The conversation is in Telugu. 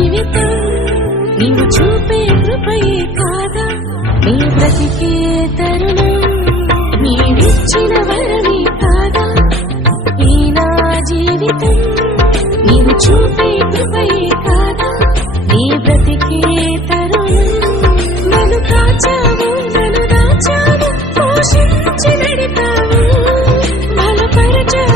జీవితం నీవు చూపే కృపయే కాదా నీ బ్రతికే తరుణం నీవిచ్చిన వరమే కాదా ఈ నా జీవితం నీవు చూపే కృపయే కాదా నీ బ్రతికే తరుణం నన్ను కాచావు నన్ను దాచావు పోషించి నడిపావు బలపరచావు